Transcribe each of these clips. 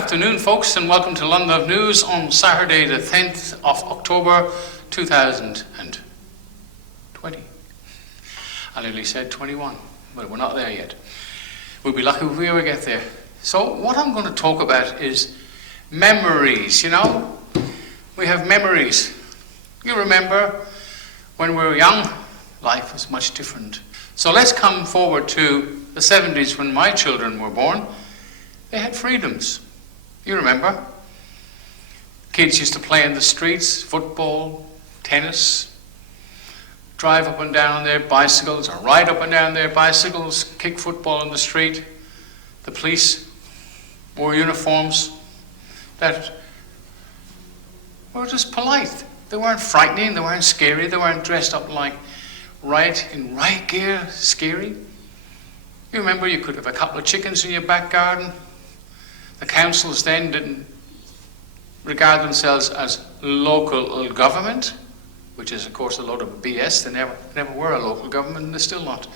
afternoon, folks, and welcome to London News on Saturday, the 10th of October, 2020. I nearly said 21, but we're not there yet. We'll be lucky if we ever get there. So what I'm going to talk about is memories, you know? We have memories. You remember when we were young, life was much different. So let's come forward to the 70s when my children were born. They had freedoms. You remember? Kids used to play in the streets, football, tennis, drive up and down on their bicycles, or ride up and down their bicycles, kick football in the street. The police wore uniforms that were just polite. They weren't frightening, they weren't scary, they weren't dressed up like riot gear, scary. You remember you could have a couple of chickens in your back garden. The councils then didn't regard themselves as local government, which is of course a load of BS. They never were a local government, and they're still not.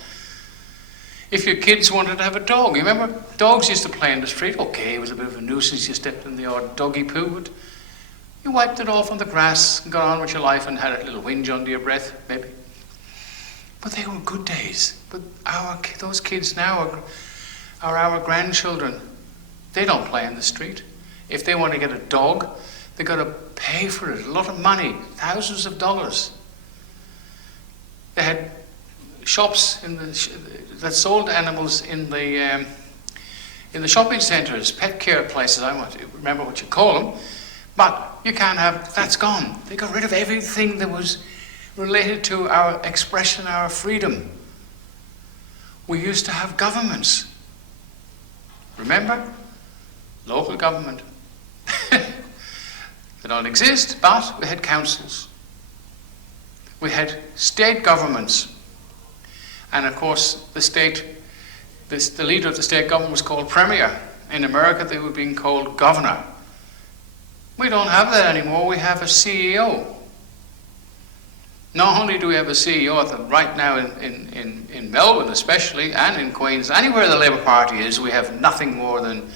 If your kids wanted to have a dog, you remember dogs used to play in the street. Okay, it was a bit of a nuisance, you stepped in the odd doggy poo, but you wiped it off on the grass and got on with your life and had a little whinge under your breath, maybe. But they were good days. But those kids now are our grandchildren. They don't play in the street. If they want to get a dog, they've got to pay for it, a lot of money, thousands of dollars. They had shops that sold animals in the shopping centres, pet care places. I want to remember what you call them, but you can't have. That's gone. They got rid of everything that was related to our expression, our freedom. We used to have governments. Remember? Local government. They don't exist, but we had councils. We had state governments. And of course, the leader of the state government was called Premier. In America, they were being called Governor. We don't have that anymore. We have a CEO. Not only do we have a CEO right now in Melbourne especially, and in Queensland, anywhere the Labour Party is, we have nothing more than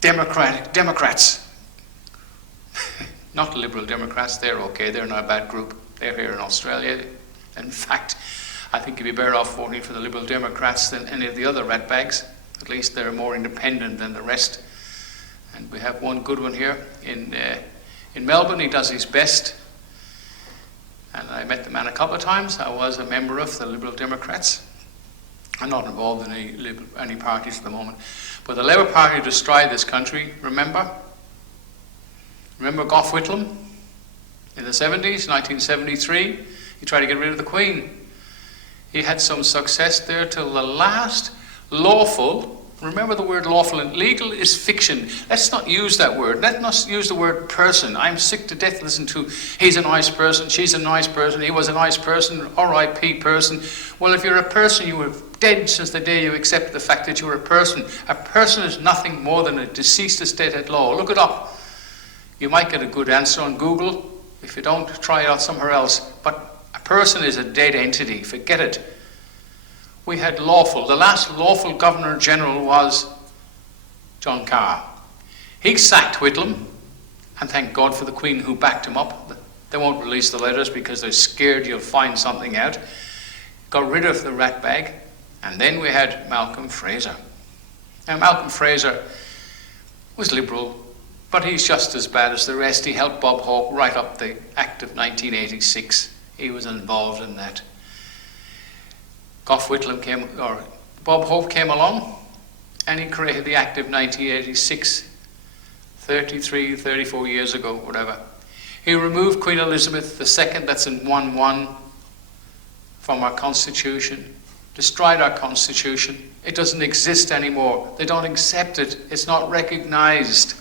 Democrats. Not Liberal Democrats, they're okay, they're not a bad group. They're here in Australia. In fact, I think you'd be better off voting for the Liberal Democrats than any of the other ratbags. At least they're more independent than the rest. And we have one good one here in Melbourne. He does his best. And I met the man a couple of times. I was a member of the Liberal Democrats. I'm not involved in any parties at the moment. But the Labour Party destroyed this country, remember? Remember Gough Whitlam in the 70s, 1973? He tried to get rid of the Queen. He had some success there till the last lawful. Remember the word lawful, and legal is fiction. Let's not use that word. Let's not use the word person. I'm sick to death listening to, he's a nice person, she's a nice person, he was a nice person, R.I.P. person. Well, if you're a person, you were dead since the day you accept the fact that you're a person. A person is nothing more than a deceased estate at law. Look it up. You might get a good answer on Google. If you don't, try it out somewhere else. But a person is a dead entity. Forget it. We had lawful. The last lawful Governor General was John Carr. He sacked Whitlam, and thank God for the Queen who backed him up. They won't release the letters because they're scared you'll find something out. Got rid of the ratbag, and then we had Malcolm Fraser. Now Malcolm Fraser was Liberal, but he's just as bad as the rest. He helped Bob Hawke write up the Act of 1986. He was involved in that. Bob Hope came along, and he created the Act of 1986, 34 years ago, whatever. He removed Queen Elizabeth II, that's in 1-1, from our Constitution, destroyed our Constitution. It doesn't exist anymore. They don't accept it. It's not recognized.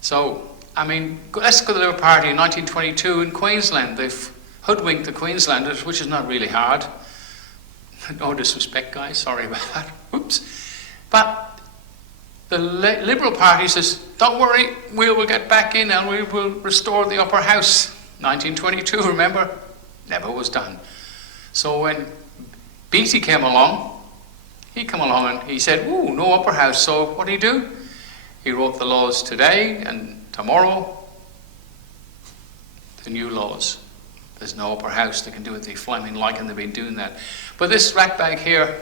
So, I mean, let's go to the Labour Party in 1922 in Queensland. They've hoodwinked the Queenslanders, which is not really hard. No disrespect, guys, sorry about that. Oops. But the Liberal Party says, don't worry, we will get back in and we will restore the upper house. 1922, remember? Never was done. So when Beattie came along, He come along and he said, ooh, no upper house. So what did he do? He wrote the laws today, and tomorrow, the new laws. There's no upper house. They can do what they flaming like, and they've been doing that. But this ratbag here,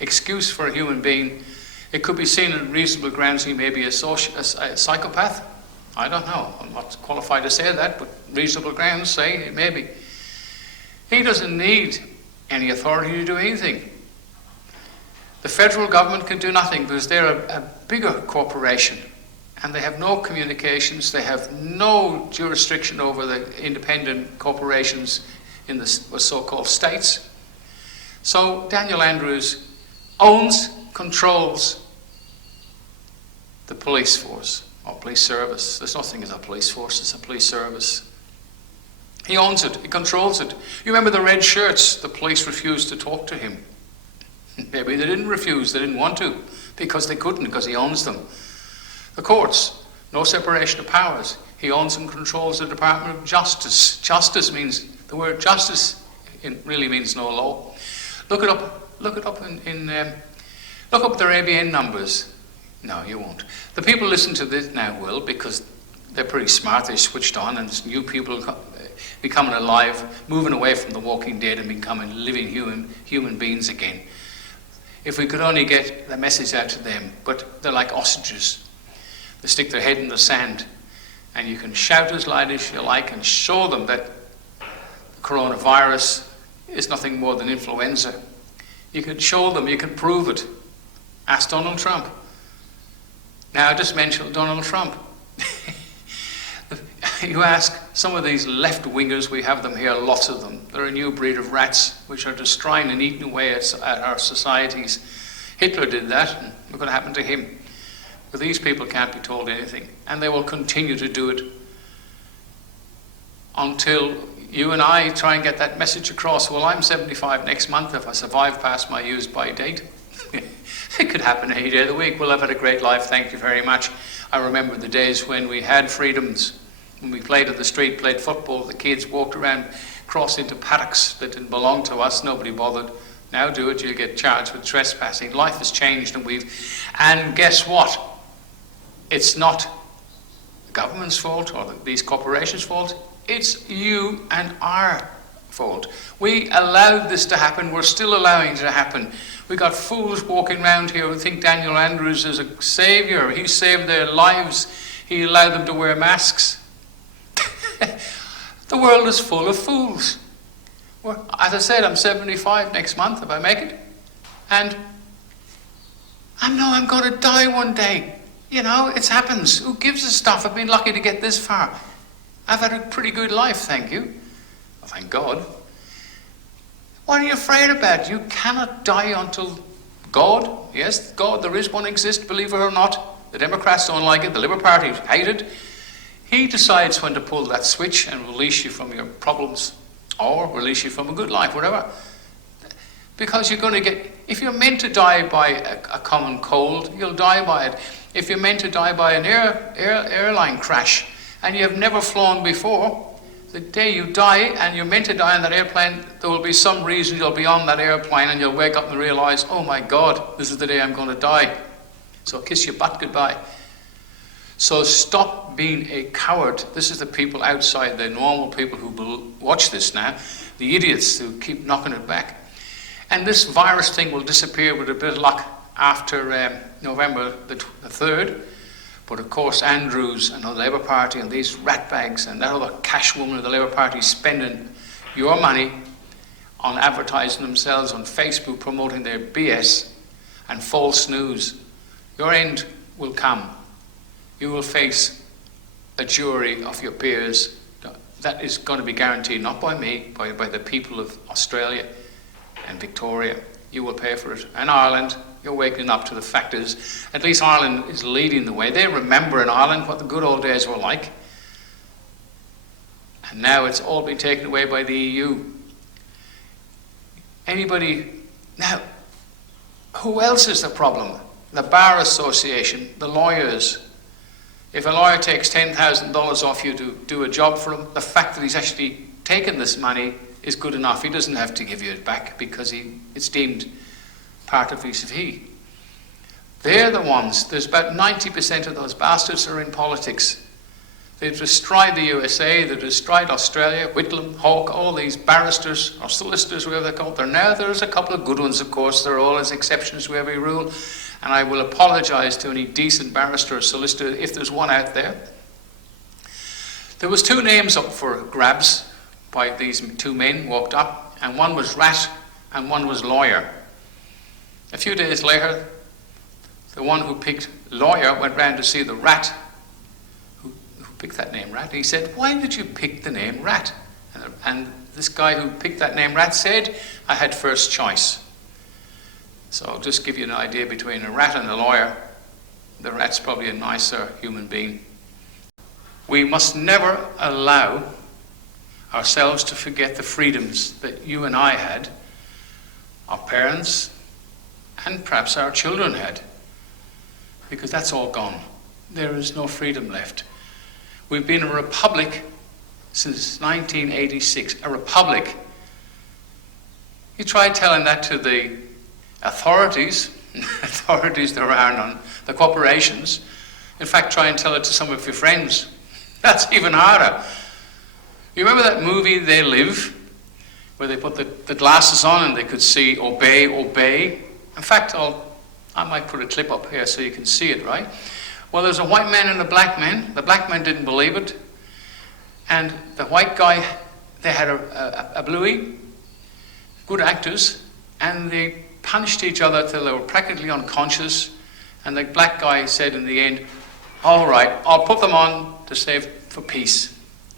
excuse for a human being, it could be seen on reasonable grounds he may be a psychopath. I don't know. I'm not qualified to say that, but reasonable grounds say it may be. He doesn't need any authority to do anything. The federal government can do nothing because they're a bigger corporation, and they have no communications, they have no jurisdiction over the independent corporations in the so-called states. So Daniel Andrews owns, controls the police force, or police service. There's nothing as a police force, it's a police service. He owns it, he controls it. You remember the red shirts, the police refused to talk to him. Maybe they didn't refuse, they didn't want to, because they couldn't, because he owns them. The courts, no separation of powers. He owns and controls the Department of Justice. Justice means, the word justice really means no law. Look it up look up their ABN numbers. No, you won't. The people listen to this now will, because they're pretty smart, they switched on, and there's new people becoming alive, moving away from the Walking Dead and becoming living human beings again. If we could only get the message out to them, but they're like ostriches. They stick their head in the sand, and you can shout as loud as you like and show them that the coronavirus is nothing more than influenza. You can show them, you can prove it. Ask Donald Trump. Now, I just mentioned Donald Trump. You ask some of these left-wingers, we have them here, lots of them. They're a new breed of rats which are destroying and eating away at our societies. Hitler did that, and what's going to happen to him? But these people can't be told anything, and they will continue to do it until you and I try and get that message across. Well, I'm 75 next month if I survive past my use-by date. It could happen any day of the week. Well, I've had a great life, thank you very much. I remember the days when we had freedoms, when we played in the street, played football, the kids walked around, crossed into paddocks that didn't belong to us, nobody bothered. Now do it, you'll get charged with trespassing. Life has changed, and guess what? It's not the government's fault or these corporations' fault. It's you and our fault. We allowed this to happen. We're still allowing it to happen. We got fools walking around here who think Daniel Andrews is a savior. He saved their lives. He allowed them to wear masks. The world is full of fools. Well, as I said, I'm 75 next month if I make it. And I know I'm going to die one day. You know, it happens. Who gives a stuff? I've been lucky to get this far. I've had a pretty good life, thank you. Well, thank God. What are you afraid about? You cannot die until God, yes, God, there is one exists, believe it or not. The Democrats don't like it, the Liberal Party hate it. He decides when to pull that switch and release you from your problems, or release you from a good life, whatever. Because you're going to get, if you're meant to die by a common cold, you'll die by it. If you're meant to die by an airline crash, and you have never flown before, the day you die and you're meant to die on that airplane, there will be some reason you'll be on that airplane and you'll wake up and realize, oh my God, this is the day I'm going to die. So kiss your butt goodbye. So stop being a coward. This is the people outside, the normal people who watch this now, the idiots who keep knocking it back. And this virus thing will disappear with a bit of luck after November the 3rd. But of course, Andrews and the Labour Party and these ratbags and that other cash woman of the Labour Party spending your money on advertising themselves on Facebook, promoting their BS and false news. Your end will come. You will face a jury of your peers. That is going to be guaranteed, not by me, by the people of Australia and Victoria. You will pay for it. And Ireland. You're waking up to the fact is, at least Ireland is leading the way. They remember in Ireland what the good old days were like. And now it's all been taken away by the EU. Now, who else is the problem? The Bar Association, the lawyers. If a lawyer takes $10,000 off you to do a job for him, the fact that he's actually taken this money is good enough. He doesn't have to give you it back because it's deemed part of vis-a-vis. They're the ones, there's about 90% of those bastards are in politics. They've destroyed the USA, they've destroyed Australia, Whitlam, Hawke, all these barristers or solicitors, whatever they're called. There's a couple of good ones, of course. There are always exceptions to every rule. And I will apologise to any decent barrister or solicitor if there's one out there. There was two names up for grabs by these two men walked up, and one was rat and one was lawyer. A few days later, the one who picked lawyer went round to see the rat who picked that name, Rat. He said, "Why did you pick the name Rat?" And this guy who picked that name Rat said, "I had first choice." So I'll just give you an idea between a rat and a lawyer. The rat's probably a nicer human being. We must never allow ourselves to forget the freedoms that you and I had, our parents, and perhaps our children had, because that's all gone. There is no freedom left. We've been a republic since 1986, a republic. You try telling that to the authorities that are around on the corporations. In fact, try and tell it to some of your friends. That's even harder. You remember that movie, They Live, where they put the glasses on and they could see obey, obey? In fact, I might put a clip up here so you can see it, right? Well, there's a white man and a black man. The black man didn't believe it. And the white guy, they had a bluey, good actors, and they punched each other till they were practically unconscious. And the black guy said in the end, "All right, I'll put them on to save for peace."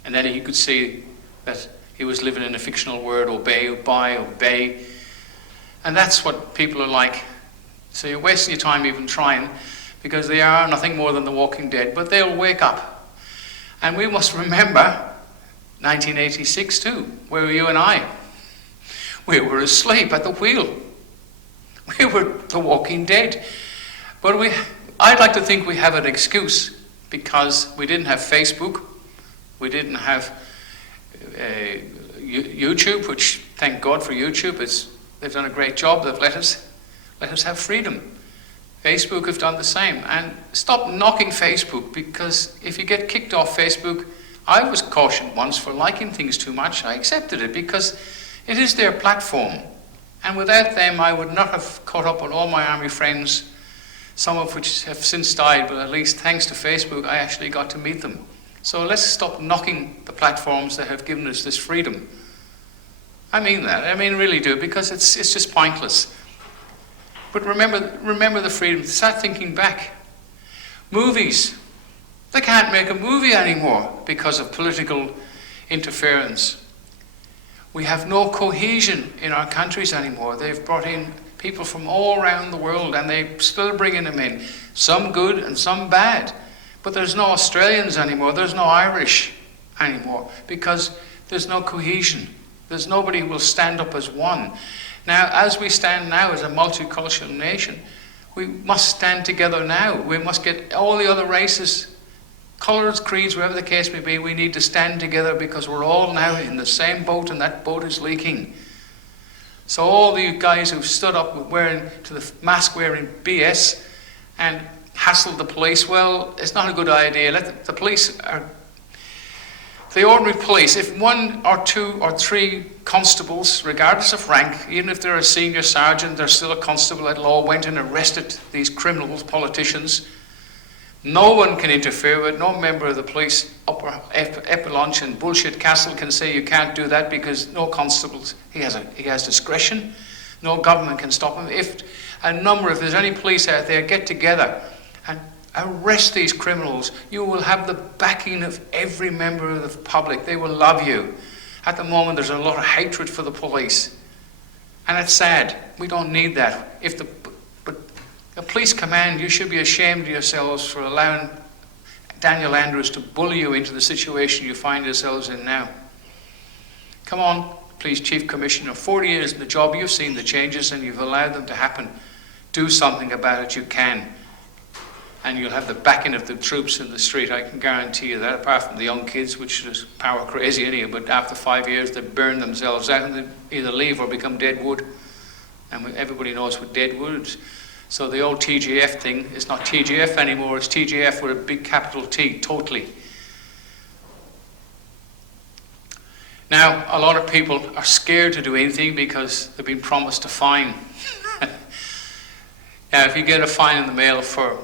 And then he could see that he was living in a fictional word, obey, obey, obey. And that's what people are like. So you're wasting your time even trying, because they are nothing more than the walking dead, but they'll wake up. And we must remember 1986 too, where were you and I? We were asleep at the wheel. We were the walking dead. But I'd like to think we have an excuse, because we didn't have Facebook, we didn't have YouTube, which, thank God for YouTube, they've done a great job. They've let us have freedom. Facebook have done the same. And stop knocking Facebook, because if you get kicked off Facebook, I was cautioned once for liking things too much. I accepted it because it is their platform. And without them, I would not have caught up with all my army friends, some of which have since died, but at least thanks to Facebook, I actually got to meet them. So let's stop knocking the platforms that have given us this freedom. I mean that. I mean, really do, because it's just pointless. But remember the freedom. Start thinking back. Movies. They can't make a movie anymore because of political interference. We have no cohesion in our countries anymore. They've brought in people from all around the world, and they're still bringing them in. Some good and some bad. But there's no Australians anymore. There's no Irish anymore, because there's no cohesion. There's nobody who will stand up as one. Now, as we stand now as a multicultural nation, we must stand together now. We must get all the other races, colours, creeds, whatever the case may be, we need to stand together, because we're all now in the same boat, and that boat is leaking. So all the guys who've stood up wearing to the mask-wearing BS and hassled the police, well, it's not a good idea. The police are... The ordinary police, if one or two or three constables, regardless of rank, even if they're a senior sergeant, they're still a constable at law, went and arrested these criminals, politicians, no one can interfere with it. No member of the police upper echelon and bullshit castle can say you can't do that, because no constables, he has discretion. No government can stop him. If there's any police out there, get together and arrest these criminals. You will have the backing of every member of the public. They will love you. At the moment, there's a lot of hatred for the police. And it's sad. We don't need that. But the police command, you should be ashamed of yourselves for allowing Daniel Andrews to bully you into the situation you find yourselves in now. Come on, please, Chief Commissioner, 40 years in the job, you've seen the changes and you've allowed them to happen. Do something about it, you can. And you'll have the backing of the troops in the street, I can guarantee you that, apart from the young kids, which is power crazy anyway, but after 5 years they burn themselves out and they either leave or become dead wood. And everybody knows what dead wood. So the old TGF thing is not TGF anymore, it's TGF with a big capital T, totally. Now, a lot of people are scared to do anything because they've been promised a fine. Now, if you get a fine in the mail for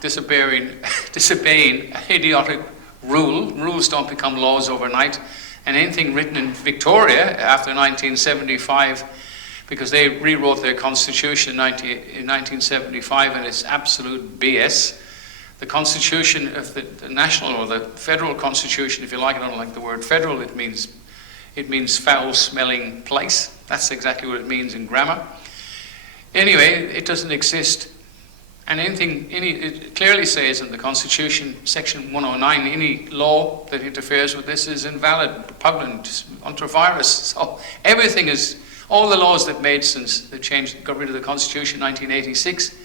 disobeying an idiotic rule, rules don't become laws overnight, and anything written in Victoria after 1975, because they rewrote their constitution in 1975, and it's absolute BS. The constitution of the national or the federal constitution, if you like, I don't like the word federal, it means foul-smelling place. That's exactly what it means in grammar. Anyway, it doesn't exist. And it clearly says in the Constitution, Section 109, any law that interferes with this is invalid, repugnant, ultra virus. So everything is, all the laws they've made since they got rid of the Constitution in 1986,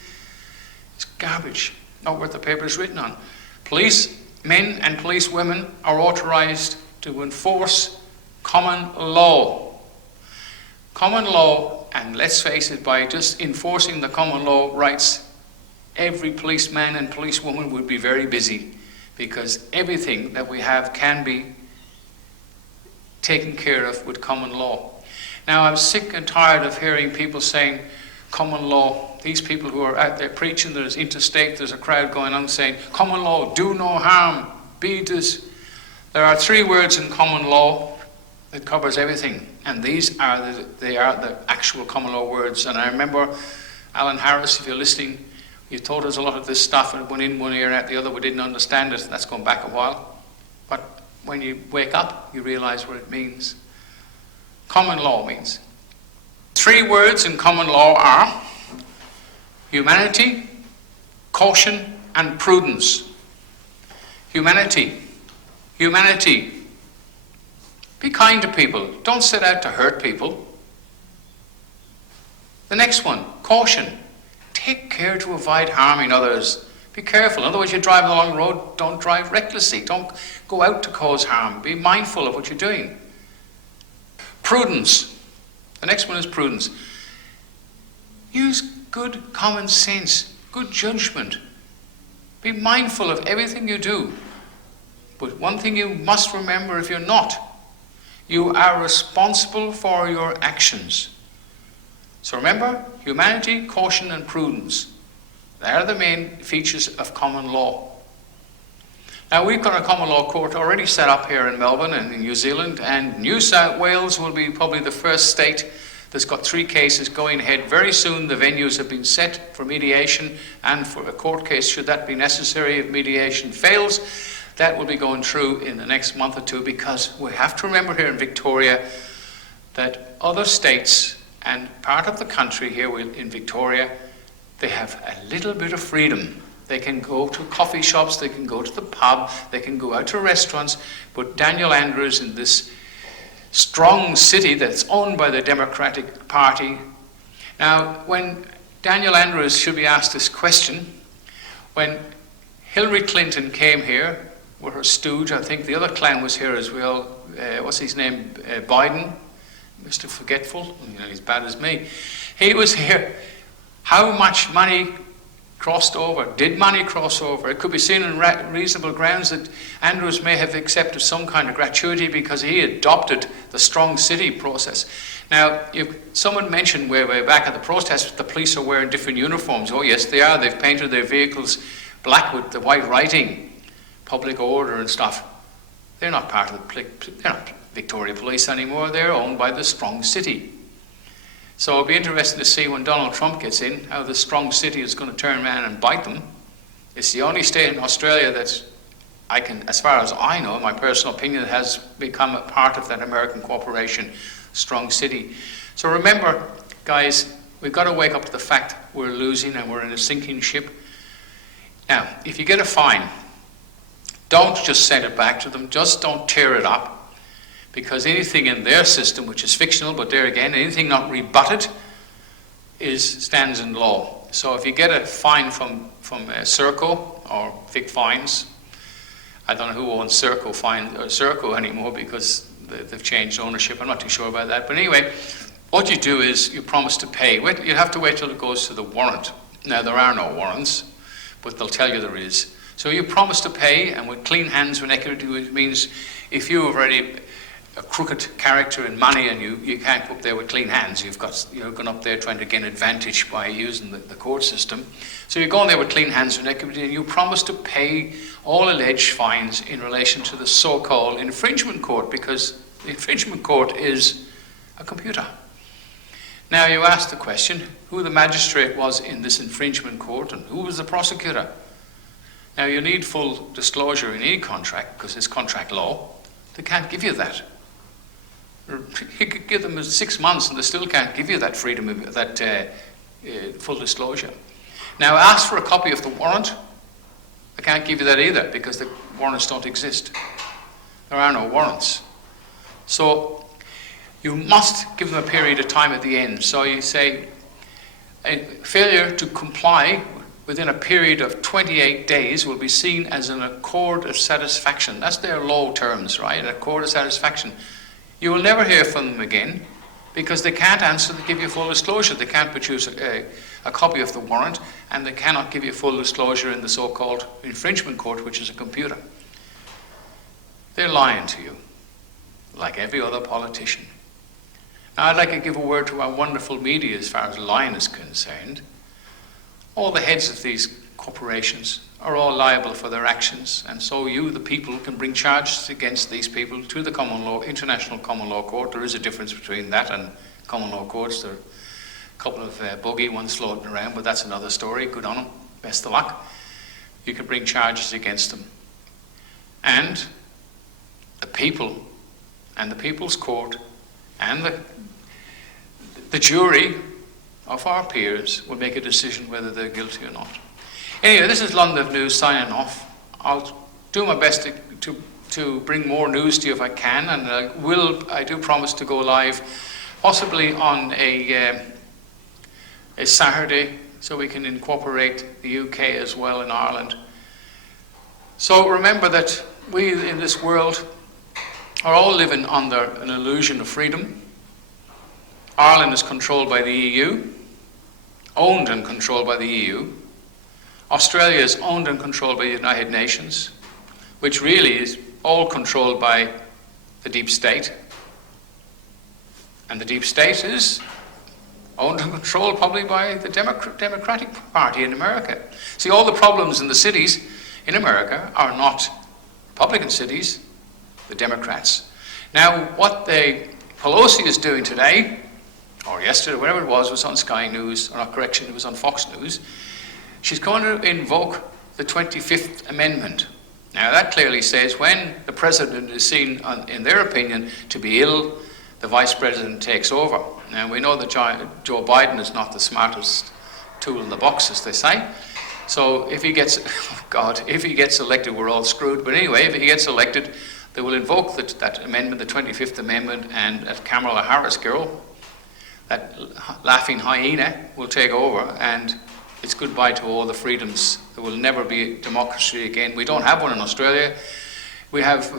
it's garbage, not worth the paper it's written on. Police men and police women are authorized to enforce common law. Common law, and let's face it, by just enforcing the common law rights, every policeman and policewoman would be very busy, because everything that we have can be taken care of with common law. Now, I'm sick and tired of hearing people saying common law. These people who are out there preaching, there's interstate, there's a crowd going on saying common law, do no harm, be this. There are 3 words in common law that covers everything, and these are they are the actual common law words. And I remember Alan Harris, if you're listening, you taught us a lot of this stuff, and it went in one ear and out the other. We didn't understand it. That's gone back a while. But when you wake up, you realize what it means. Common law means. 3 words in common law are humanity, caution, and prudence. Humanity. Humanity. Be kind to people. Don't set out to hurt people. The next one, caution. Take care to avoid harming others. Be careful. Otherwise, you're driving along the road, don't drive recklessly. Don't go out to cause harm. Be mindful of what you're doing. Prudence. The next one is prudence. Use good common sense, good judgment. Be mindful of everything you do. But one thing you must remember, if you're not, you are responsible for your actions. So remember, humanity, caution, and prudence. They are the main features of common law. Now, we've got a common law court already set up here in Melbourne and in New Zealand, and New South Wales will be probably the first state that's got 3 cases going ahead. Very soon the venues have been set for mediation and for a court case, should that be necessary. If mediation fails, that will be going through in the next month or 2, because we have to remember here in Victoria that other states and part of the country here in Victoria, they have a little bit of freedom. They can go to coffee shops, they can go to the pub, they can go out to restaurants, but Daniel Andrews in this strong city that's owned by the Democratic Party. Now, when Daniel Andrews should be asked this question, when Hillary Clinton came here with her stooge, I think the other clown was here as well, what's his name, Biden, Mr. Forgetful, you know, he's bad as me. He was here. How much money crossed over? Did money cross over? It could be seen on reasonable grounds that Andrews may have accepted some kind of gratuity because he adopted the strong city process. Now, someone mentioned way back at the protest, the police are wearing different uniforms. Oh yes, they are. They've painted their vehicles black with the white writing, public order and stuff. They're not part of they're not Victoria Police anymore. They're owned by the strong city. So it'll be interesting to see when Donald Trump gets in, how the strong city is going to turn around and bite them. It's the only state in Australia that's, as far as I know, my personal opinion, has become a part of that American corporation, strong city. So remember, guys, we've got to wake up to the fact we're losing and we're in a sinking ship. Now, if you get a fine, don't just send it back to them. Just don't tear it up. Because anything in their system, which is fictional, but there again, anything not rebutted stands in law. So if you get a fine from Serco or Vic Fines, I don't know who owns Serco anymore because they've changed ownership. I'm not too sure about that. But anyway, what you do is you promise to pay. You have to wait till it goes to the warrant. Now, there are no warrants, but they'll tell you there is. So you promise to pay, and with clean hands when equity, it means if you're already a crooked character in money and you can't go up there with clean hands, you've gone up there trying to gain advantage by using the court system. So you go in there with clean hands and equity, and you promise to pay all alleged fines in relation to the so-called infringement court, because the infringement court is a computer. Now you ask the question, who the magistrate was in this infringement court and who was the prosecutor? Now you need full disclosure in any contract, because it's contract law. They can't give you that. You could give them 6 months and they still can't give you that freedom of that full disclosure. Now ask for a copy of the warrant. They can't give you that either, because the warrants don't exist. There are no warrants. So you must give them a period of time at the end. So you say, a failure to comply within a period of 28 days will be seen as an accord of satisfaction. That's their law terms, right? An accord of satisfaction. You will never hear from them again, because they can't answer to give you full disclosure. They can't produce a copy of the warrant, and they cannot give you full disclosure in the so-called infringement court, which is a computer. They're lying to you, like every other politician. Now, I'd like to give a word to our wonderful media as far as lying is concerned. All the heads of these corporations are all liable for their actions, and so you, the people, can bring charges against these people to the common law, international common law court. There is a difference between that and common law courts. There are a couple of buggy ones floating around, but that's another story. Good on them. Best of luck. You can bring charges against them. And the people and the People's Court and the jury of our peers will make a decision whether they're guilty or not. Anyway, this is London News signing off. I'll do my best to bring more news to you if I can, and I do promise to go live possibly on a Saturday, so we can incorporate the UK as well in Ireland. So remember that we in this world are all living under an illusion of freedom. Ireland is controlled by the EU, owned and controlled by the EU. Australia is owned and controlled by the United Nations, which really is all controlled by the deep state. And the deep state is owned and controlled probably by the Democratic Party in America. See, all the problems in the cities in America are not Republican cities, the Democrats. Now, what Pelosi is doing today, or yesterday, whatever it was on Sky News, or not, correction, it was on Fox News. She's going to invoke the 25th Amendment. Now, that clearly says when the president is seen, in their opinion, to be ill, the vice president takes over. Now, we know that Joe Biden is not the smartest tool in the box, as they say. So if he gets, oh God, if he gets elected, we're all screwed. But anyway, if he gets elected, they will invoke that amendment, the 25th Amendment, and that Kamala Harris girl, that laughing hyena, will take over, and it's goodbye to all the freedoms. There will never be democracy again. We don't have one in Australia. We have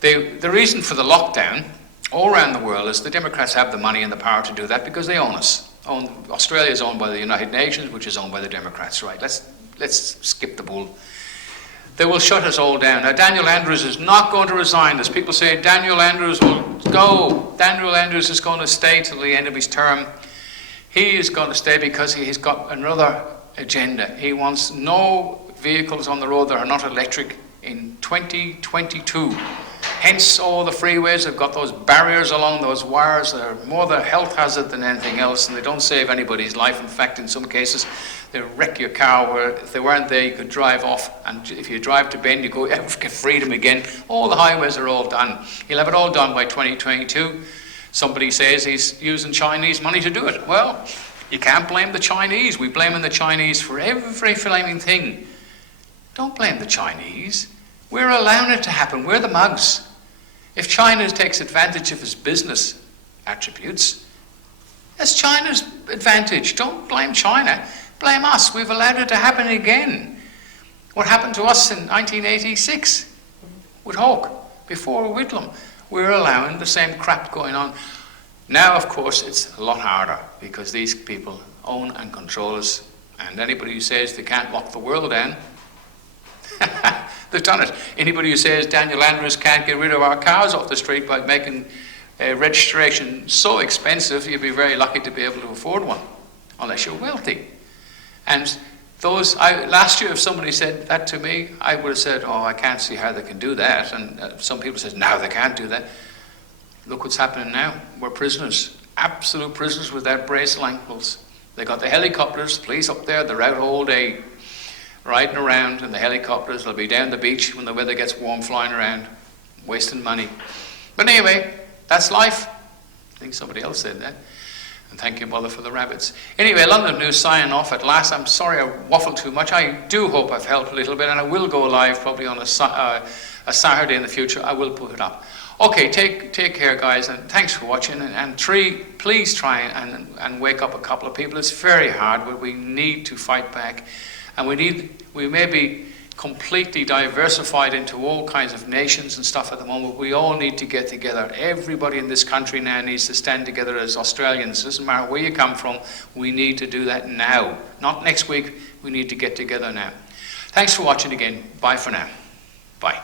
the reason for the lockdown all around the world is the Democrats have the money and the power to do that because they own us. Australia is owned by the United Nations, which is owned by the Democrats. Right? Let's skip the bull. They will shut us all down. Now, Daniel Andrews is not going to resign. There's people saying Daniel Andrews will go. Daniel Andrews is going to stay till the end of his term. He is going to stay because he's got another agenda. He wants no vehicles on the road that are not electric in 2022. Hence, all the freeways have got those barriers along those wires that are more the health hazard than anything else, and they don't save anybody's life. In fact, in some cases, they wreck your car where if they weren't there, you could drive off, and if you drive to Bend, you go, get freedom again. All the highways are all done. He'll have it all done by 2022. Somebody says he's using Chinese money to do it. Well, you can't blame the Chinese. We blame the Chinese for every flaming thing. Don't blame the Chinese. We're allowing it to happen. We're the mugs. If China takes advantage of its business attributes, that's China's advantage. Don't blame China. Blame us. We've allowed it to happen again. What happened to us in 1986 with Hawke, before Whitlam? We're allowing the same crap going on. Now, of course, it's a lot harder because these people own and control us, and anybody who says they can't lock the world down, they've done it. Anybody who says Daniel Andrews can't get rid of our cars off the street by making registration so expensive, you'd be very lucky to be able to afford one, unless you're wealthy. And last year, if somebody said that to me, I would have said, oh, I can't see how they can do that. And some people said, no, they can't do that. Look what's happening now. We're prisoners, absolute prisoners without bracelet ankles. They got the helicopters, police up there, they're out all day riding around in the helicopters. They'll be down the beach when the weather gets warm, flying around, wasting money. But anyway, that's life. I think somebody else said that. And thank you, Mother, for the rabbits. Anyway, London News signing off at last. I'm sorry I waffled too much. I do hope I've helped a little bit, and I will go live probably on a Saturday in the future. I will put it up. Okay, take care, guys, and thanks for watching. And please try and wake up a couple of people. It's very hard, but we need to fight back. And we may be completely diversified into all kinds of nations and stuff at the moment. We all need to get together. Everybody in this country now needs to stand together as Australians. Doesn't matter where you come from, we need to do that now. Not next week, we need to get together now. Thanks for watching again. Bye for now. Bye.